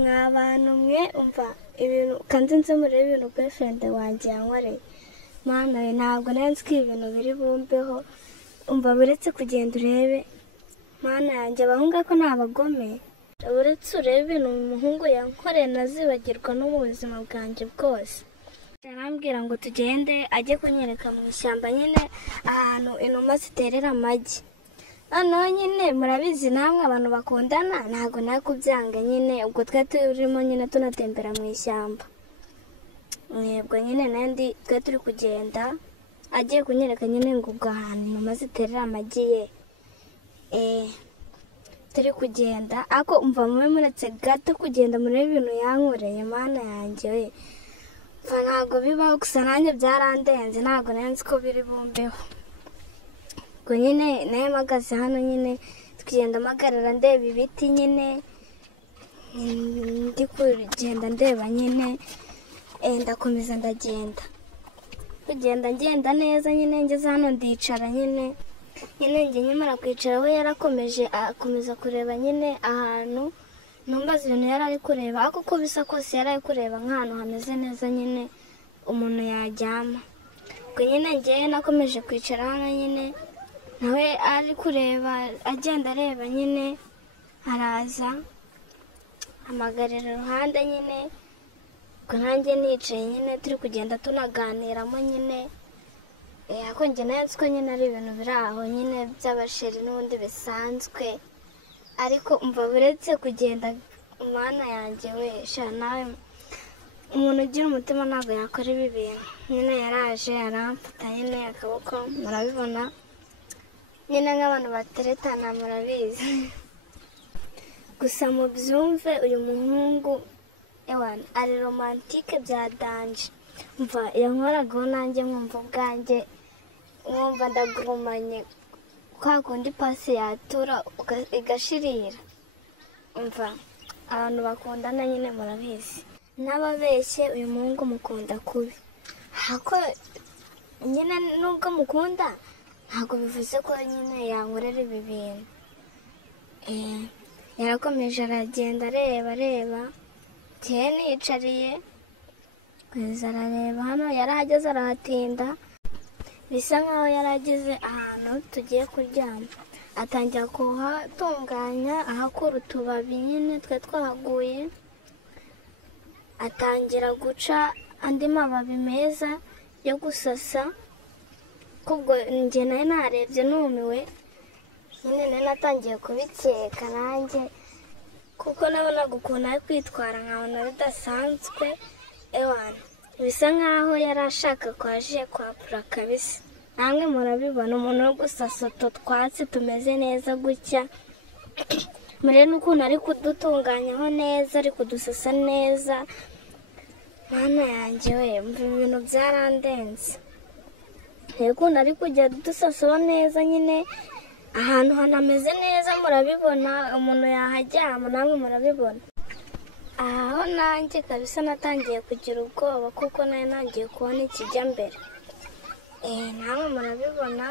Mw'abantu mwe umva ibintu kandi nze murebe ibintu boyfriend wanjye yankoreye. Mana we ntabwo nari nzi ko ibintu biri bumbeho. Umva buretse kugenda urebe. Mana yanjye abahungu ko ni abagome. Buretse urebe ibintu umuhungu yankoreye nazibagirwa no mu buzima bwanjye bwose. Arambwira ngo tugende ajye kunyereka mu ishyamba nyine ahantu inuma ziterera amagi. Noneho nyine murabizi namwe abantu bakundana ntabwo nakubyanga nyine ubwo twe turimo nyine tunatembera mu ishyamba. Mwebwe nyine nandi twe turi kugenda agiye kunyereka nyine ngo ubwo ahantu inuma ziterera amagi ye. Turi kugenda ako umva mwe muretse gato kugenda murebe ibintu yankoreye. Mana yanjye we ntabwo bibaho gusa nanjye byarandenze ntabwo nari nzi ko biri bumbeho. Ubwo nyine nayo mpagaze hano nyine tugenda mpagarara ndeba ibiti nyine ndi kugenda ndeba nyine ndakomeza ndagenda kugenda ngenda neza nyine ngeze hano ndicara nyine njye nyamara kwicara we yarakomeje akomeza kureba nyine ahantu numbaza ibintu yari ari kureba ariko uko bisa kose yari ari kureba nk'ahantu hameze neza nyine umuntu yajyama. Ubwo nyine njyewe nakomeje kwicara hano nyine nawe ari kureba agenda areba nyine araza amagarira iruhande nyine. Ubwo nanjye nicaye nyine turi kugenda tunaganiramo nyine ako njye nayo nzi ko nyine ari ibintu biri aho nyine by'abasheri n'ubundi bisanzwe ariko umva buretse kugenda. Mana yanjye we sha nawe umuntu ugira umutima ntabwo yakora ibi bintu. Nyine yaraje aramfata nyine akaboko murabibona nyine nk'abantu bateretana murabizi. Gusa mu byumve uyu muhungu ewana ari romantike bya danje. Umva yankoragaho nanjye nkumva ubwanjye nkumva ndagurumanye kwa kundi pasi yatura igashirira. Umva abantu bakundana nyine murabizi n'ababeshye uyu muhungu mukunda kubi hako nyine nubwo mukunda ntabwo bivuze ko nyine yankorera ibi bintu. Yarakomeje aragenda areba njyewe niyicariye kweza arareba hano yarahageze arahatinda bisa nkaho yarageze ahantu tugiye kuryama atangira kuhatunganya ahakura utubabi nyine twe twahaguye atangira guca andi mababi meza yo gusasa. Kubwo njye nayo narebye numiwe nyine nari natangiye kubikeka nanjye kuko nabonaga ukuntu ari kwitwara nkabona bidasanzwe. Ewana bisa nkaho yari ashaka kwaje kwapura kabisa. Namwe murabibona umuntu wo gusasa utu twatsi tumeze neza gutya murebe n'ukuntu ari kudutunganyaho neza ari kudusasa neza. Mana yanjye we ibintu byarandenze. Ukuntu ari kujya dusasaho neza nyine ahantu hanameze neza murabibona umuntu yahajyamo namwe murabibona. Aho nanjye kabisa natangiye kugira ubwoba kuko nayo nangiye kubona ikijya mbere. Namwe murabibona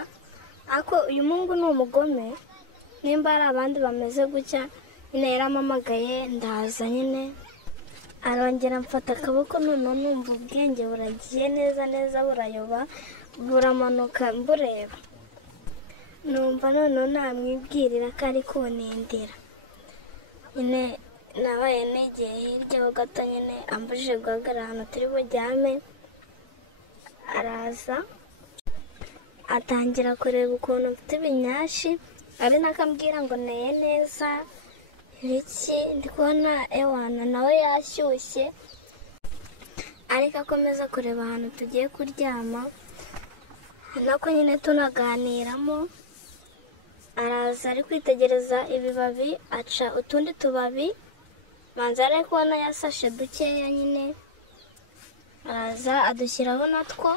ako uyu mungu ni umugome. Nimba hari abandi bameze gutya nyine yaramamagaye ndaza nyine arongera mfata akaboko noneho numva ubwenge buragiye neza burayoba buramanuka mbureba. Numva noneho namwibwirira ko ari kunindira nyine nabaye negeye hirya ho gato nyine ambujije guhagarara ahantu turi bujyame. Araza atangira kureba ukuntu mfite ibinyashi ari nakambwira ngo neye neza ibiki ndi kubona ewana nawe yashyushye ariko akomeza kureba ahantu tugiye kuryama nako nyine tunaganiramo. Araza ari kwitegereza ibibabi aca utundi tubabi manza ari kubona yasashe dukeya nyine araza adushyiraho natwo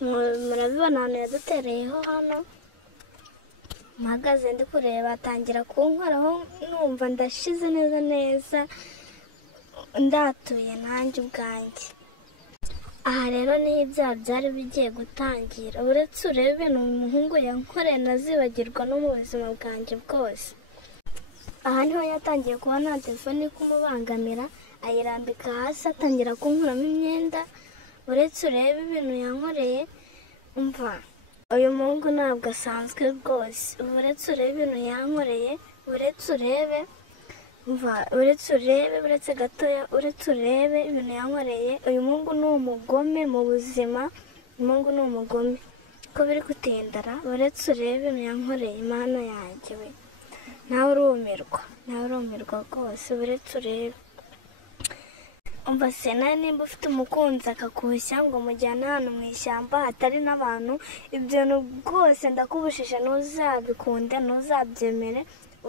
murabibona ahantu yadutereyeho hano. Mpagaze ndi kureba atangira kunkoraho numva ndashize neza ndatuye nanjye ubwanjye. Aha rero niho ibyaha byari bigiye gutangira uretse urebe ibintu umuhungu yankoreye nazibagirwa no mu buzima bwanjye bwose. aha niho yatangiye kubona telefone kumubangamira, ayirambika hasi atangira kunkuramo imyenda. Uretse urebe ibintu yankoreye, umva uyu muhungu ntabwo asanzwe rwose. Uretse urebe ibintu yankoreye, uretse urebe, umva uretse urebe, uretse gatoya, uretse urebe ibintu yankoreye. Uyu muhungu ni umugome mu buzima, umuhungu ni umugome ko biri gutindara. Uretse urebe ibintu yankoreye, Imana yanjye we, nawe urumirwa rwose. Uretse urebe, umva se nawe nimba ufite umukunzi akakushya ngo mujyane ahantu mu ishyamba hatari n'abantu, ibyo bintu rwose ndakubujije ntuzabikunde, ntuzabyemere,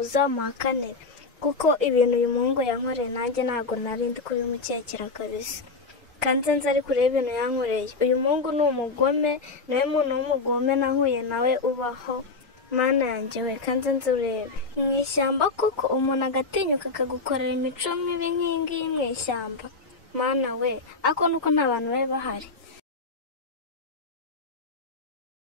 uzamuhakanire, kuko ibintu uyu muhungu yankoreye nanjye ntabwo narindi kubimukekera kabisa. Kandi nzi ari kureba ibintu yankoreye. Uyu muhungu ni umugome, niwe muntu w'umugome nahuye nawe ubaho, Mana yanjye we. Kandi nzi urebe mu ishyamba koko umuntu agatinyuka akagukorera imico mibi nk'ingiyi mu ishyamba, Mana we. Ako nuko nta bantu bari bahari.